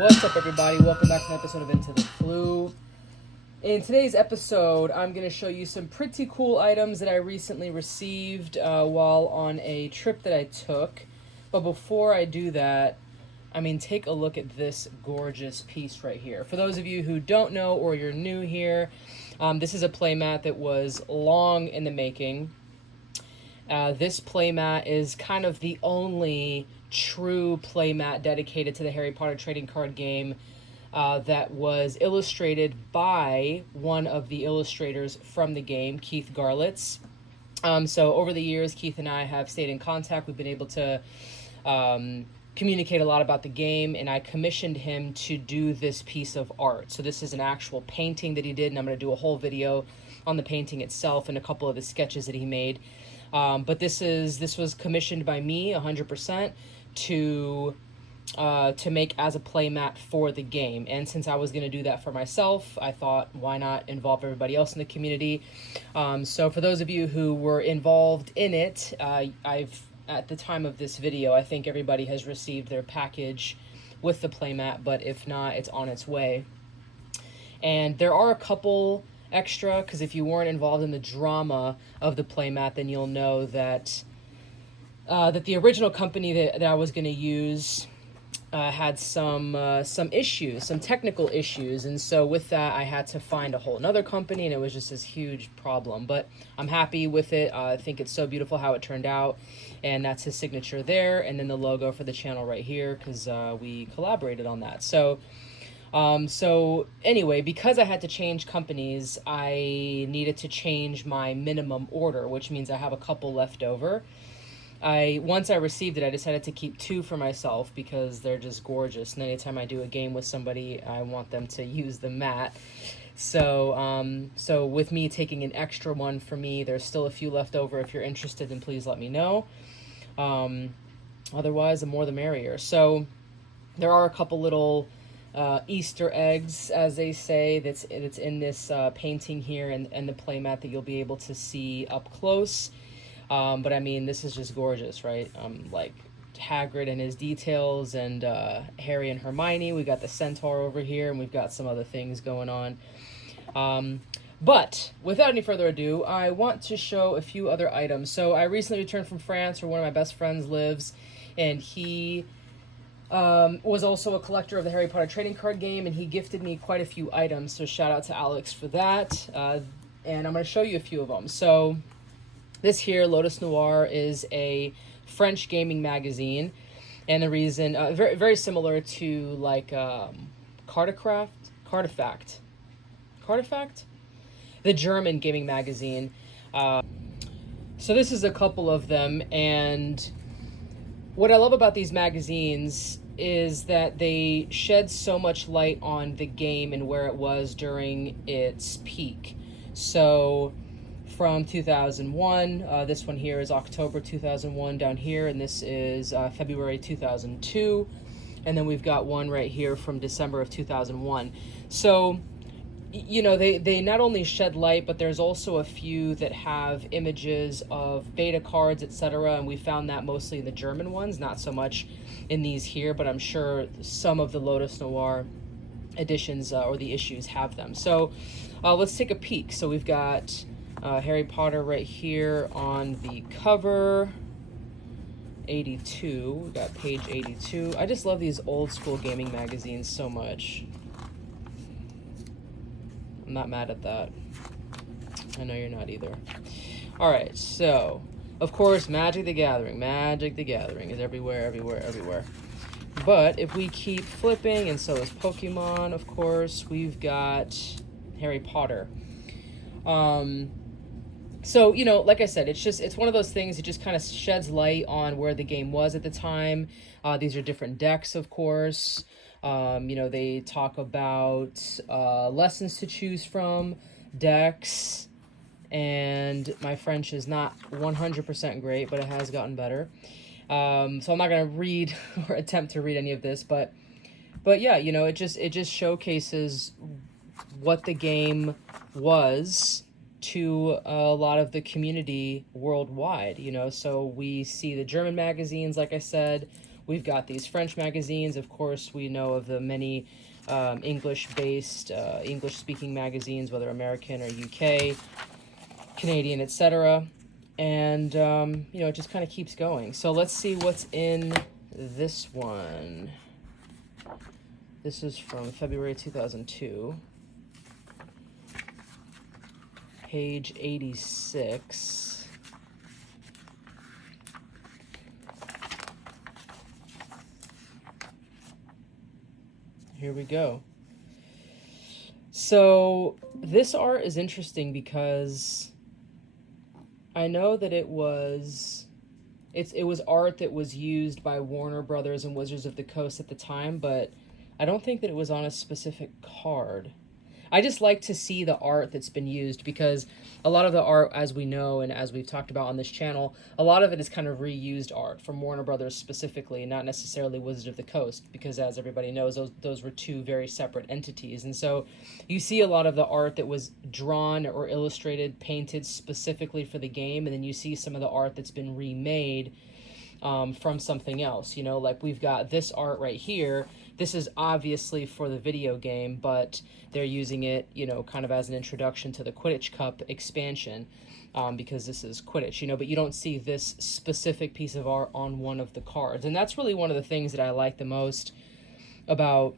What's up, everybody? Welcome back to an episode of Into the Flu. In today's episode, I'm going to show you some pretty cool items that I recently received while on a trip that I took. But before I do that, take a look at this gorgeous piece right here. For those of you who don't know or you're new here, this is a playmat that was long in the making. This playmat is kind of the only true playmat dedicated to the Harry Potter trading card game that was illustrated by one of the illustrators from the game, Keith Garlitz. So over the years, Keith and I have stayed in contact. We've been able to communicate a lot about the game, and I commissioned him to do this piece of art. So this is an actual painting that he did, and I'm going to do a whole video on the painting itself and a couple of the sketches that he made. But this was commissioned by me 100% to make as a playmat for the game. And since I was going to do that for myself, I thought, why not involve everybody else in the community? So for those of you who were involved in it, at the time of this video, I think everybody has received their package with the playmat, but if not, it's on its way. And there are a couple extra, because if you weren't involved in the drama of the playmat, then you'll know that the original company that I was going to use had some issues, some technical issues, and so with that I had to find a whole another company, and it was just this huge problem. But I'm happy with it. I think it's so beautiful how it turned out, and that's his signature there, and then the logo for the channel right here, because we collaborated on that. So anyway, because I had to change companies, I needed to change my minimum order, which means I have a couple left over. Once I received it, I decided to keep 2 for myself because they're just gorgeous. And anytime I do a game with somebody, I want them to use the mat. So with me taking an extra one for me, there's still a few left over. If you're interested, then please let me know. Otherwise, the more the merrier. So there are a couple little Easter eggs, as they say, that's in this painting here and the playmat that you'll be able to see up close. But this is just gorgeous, right? Like Hagrid and his details, and Harry and Hermione. We got the centaur over here, and we've got some other things going on. But without any further ado, I want to show a few other items. So I recently returned from France, where one of my best friends lives, and he was also a collector of the Harry Potter trading card game, and he gifted me quite a few items. So shout out to Alex for that. And I'm going to show you a few of them. So this here, Lotus Noir, is a French gaming magazine, and the reason, very, very similar to like Cartifact, the German gaming magazine. So this is a couple of them, and what I love about these magazines is that they shed so much light on the game and where it was during its peak. So from 2001, this one here is October 2001 down here, and this is February 2002, and then we've got one right here from December of 2001. So, you know, they not only shed light, but there's also a few that have images of beta cards, etc., and we found that mostly in the German ones, not so much in these here, but I'm sure some of the Lotus Noir editions or the issues have them. So let's take a peek. So we've got Harry Potter right here on the cover, 82. We got page 82. I just love these old school gaming magazines so much. I'm not mad at that. I know you're not either. All right, so of course, Magic the Gathering. Magic the Gathering is everywhere, everywhere, everywhere. But if we keep flipping, and so is Pokemon, of course, we've got Harry Potter. So, you know, like I said, it's one of those things that just kind of sheds light on where the game was at the time. These are different decks, of course. You know, they talk about lessons to choose from, decks, and my French is not 100% great, but it has gotten better. So I'm not going to read or attempt to read any of this, but yeah, you know, it just showcases what the game was to a lot of the community worldwide, you know. So we see the German magazines, like I said, We've got these French magazines. Of course, we know of the many English-based, English-speaking magazines, whether American or UK, Canadian, etc. And, you know, it just kind of keeps going. So let's see what's in this one. This is from February 2002. Page 86. Here we go. So this art is interesting because I know that it was art that was used by Warner Brothers and Wizards of the Coast at the time, but I don't think that it was on a specific card. I just like to see the art that's been used because a lot of the art, as we know and as we've talked about on this channel, a lot of it is kind of reused art from Warner Brothers specifically, not necessarily Wizards of the Coast, because as everybody knows, those were two very separate entities. And so you see a lot of the art that was drawn or illustrated, painted specifically for the game, and then you see some of the art that's been remade from something else. You know, like we've got this art right here. This is obviously for the video game, but they're using it, you know, kind of as an introduction to the Quidditch Cup expansion, because this is Quidditch, you know, but you don't see this specific piece of art on one of the cards. And that's really one of the things that I like the most about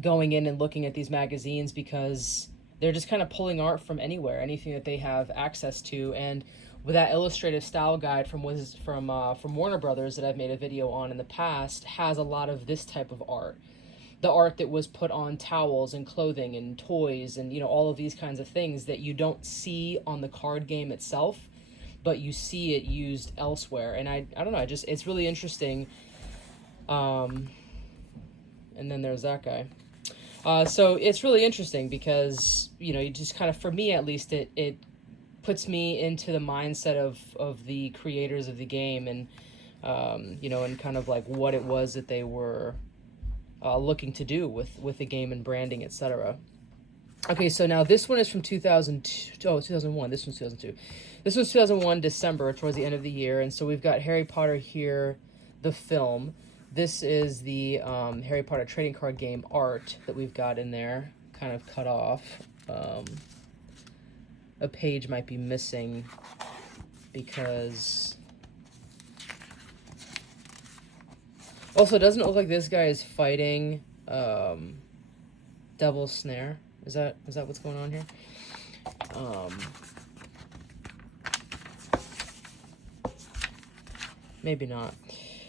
going in and looking at these magazines, because they're just kind of pulling art from anywhere, anything that they have access to. And with that illustrative style guide from Warner Brothers that I've made a video on in the past has a lot of this type of art. The art that was put on towels and clothing and toys and, you know, all of these kinds of things that you don't see on the card game itself, but you see it used elsewhere. And I don't know, it's really interesting. And then there's that guy. So it's really interesting because, you know, you just kind of, for me at least, it puts me into the mindset of the creators of the game and, you know, and kind of like what it was that they were looking to do with the game and branding, etc. Okay, so now this one is from 2001. This one's 2002. This was 2001, December, towards the end of the year. And so we've got Harry Potter here, the film. This is the Harry Potter trading card game art that we've got in there, kind of cut off. A page might be missing because... Also, doesn't it look like this guy is fighting Devil's Snare? Is that what's going on here? Maybe not.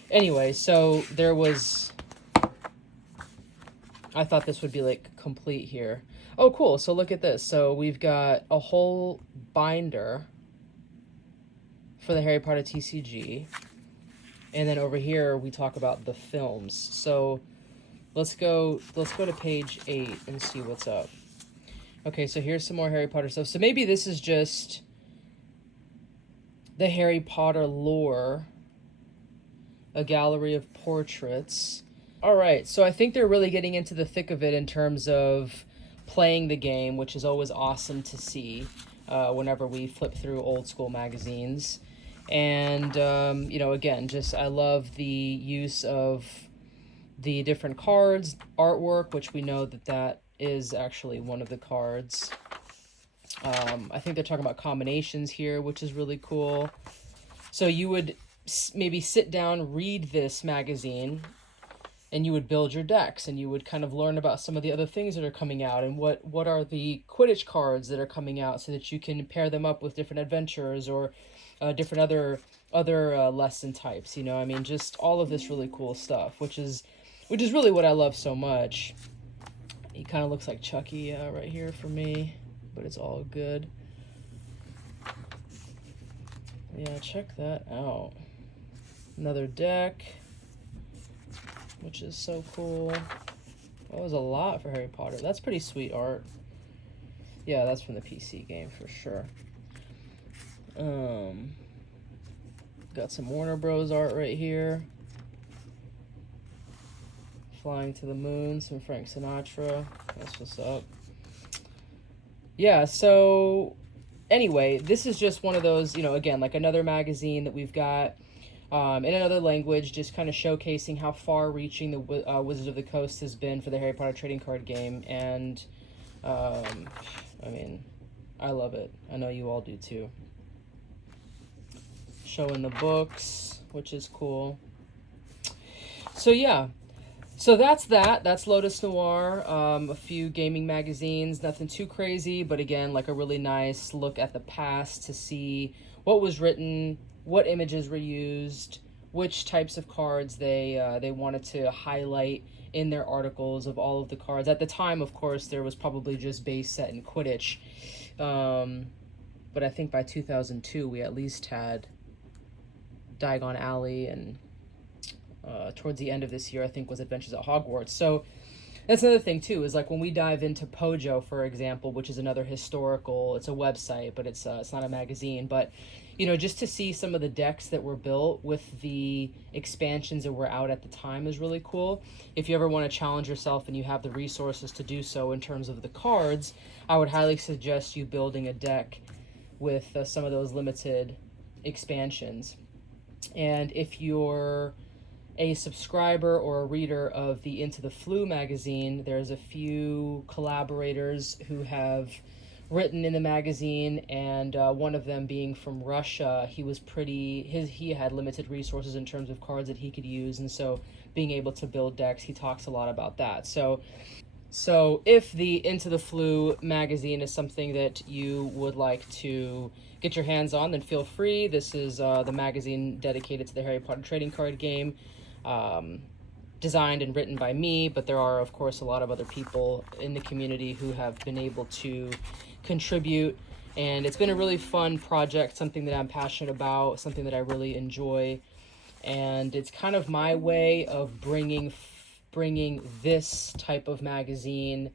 Anyway, so there was... I thought this would be, like, complete here. Oh, cool. So look at this. So we've got a whole binder for the Harry Potter TCG. And then over here, we talk about the films. So let's go to page 8 and see what's up. Okay, so here's some more Harry Potter stuff. So maybe this is just the Harry Potter lore, a gallery of portraits. All right, so I think they're really getting into the thick of it in terms of playing the game, which is always awesome to see whenever we flip through old school magazines. And, you know, again, I love the use of the different cards, artwork, which we know that is actually one of the cards. I think they're talking about combinations here, which is really cool. So you would maybe sit down, read this magazine, and you would build your decks, and you would kind of learn about some of the other things that are coming out, and what are the Quidditch cards that are coming out, so that you can pair them up with different adventures or different other lesson types. You know, I mean, just all of this really cool stuff, which is really what I love so much. He kind of looks like Chucky right here for me, but it's all good. Yeah, check that out. Another deck, which is so cool. That was a lot for Harry Potter. That's pretty sweet art. Yeah, that's from the PC game for sure. Got some Warner Bros. Art right here. Flying to the Moon, some Frank Sinatra. That's what's up. Yeah, so anyway, this is just one of those, you know, again, like another magazine that we've got. in another language, just kind of showcasing how far-reaching the Wizards of the Coast has been for the Harry Potter trading card game. And I mean, I love it. I know you all do too. Showing the books, which is cool. So yeah, so that's that. That's Lotus Noir. A few gaming magazines, nothing too crazy, but again, like a really nice look at the past to see what was written, what images were used, which types of cards they wanted to highlight in their articles of all of the cards. At the time, of course, there was probably just base set and Quidditch, but I think by 2002 we at least had Diagon Alley, and towards the end of this year, I think, was Adventures at Hogwarts. So that's another thing too, is like when we dive into Pojo, for example, which is another historical, it's a website, but it's not a magazine, but you know, just to see some of the decks that were built with the expansions that were out at the time is really cool. If you ever want to challenge yourself and you have the resources to do so in terms of the cards, I would highly suggest you building a deck with some of those limited expansions. And if you're a subscriber or a reader of the Into the Flu magazine, there's a few collaborators who have written in the magazine, and one of them being from Russia. He had limited resources in terms of cards that he could use, and so being able to build decks, he talks a lot about that. So if the Into the Flu magazine is something that you would like to get your hands on, then feel free. This is the magazine dedicated to the Harry Potter trading card game, designed and written by me, but there are, of course, a lot of other people in the community who have been able to contribute, and it's been a really fun project, something that I'm passionate about, something that I really enjoy, and it's kind of my way of bringing this type of magazine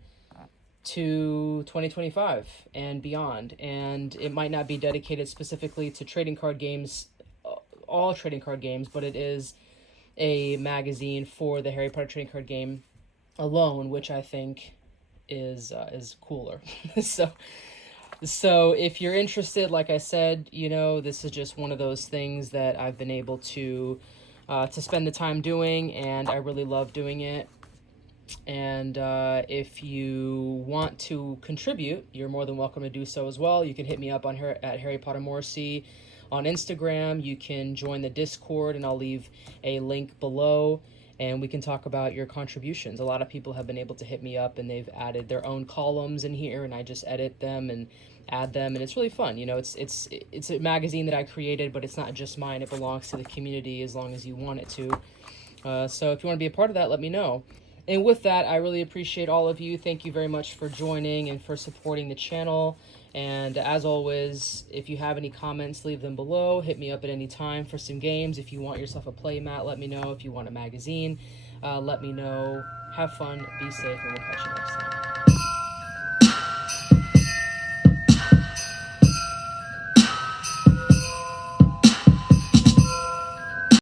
to 2025 and beyond. And it might not be dedicated specifically to trading card games, all trading card games, but it is a magazine for the Harry Potter trading card game alone, which I think is cooler. So if you're interested, like I said, you know, this is just one of those things that I've been able to spend the time doing, and I really love doing it. And if you want to contribute, you're more than welcome to do so as well. You can hit me up on her at Harry Potter Morrissey on Instagram. You can join the Discord, and I'll leave a link below, and we can talk about your contributions. A lot of people have been able to hit me up, and they've added their own columns in here, and I just edit them and add them, and it's really fun. You know, it's a magazine that I created, but it's not just mine. It belongs to the community as long as you want it to. So if you want to be a part of that, let me know. And with that, I really appreciate all of you. Thank you very much for joining and for supporting the channel. And as always, if you have any comments, leave them below. Hit me up at any time for some games. If you want yourself a play mat, let me know. If you want a magazine, let me know. Have fun, be safe, and we'll catch you next time.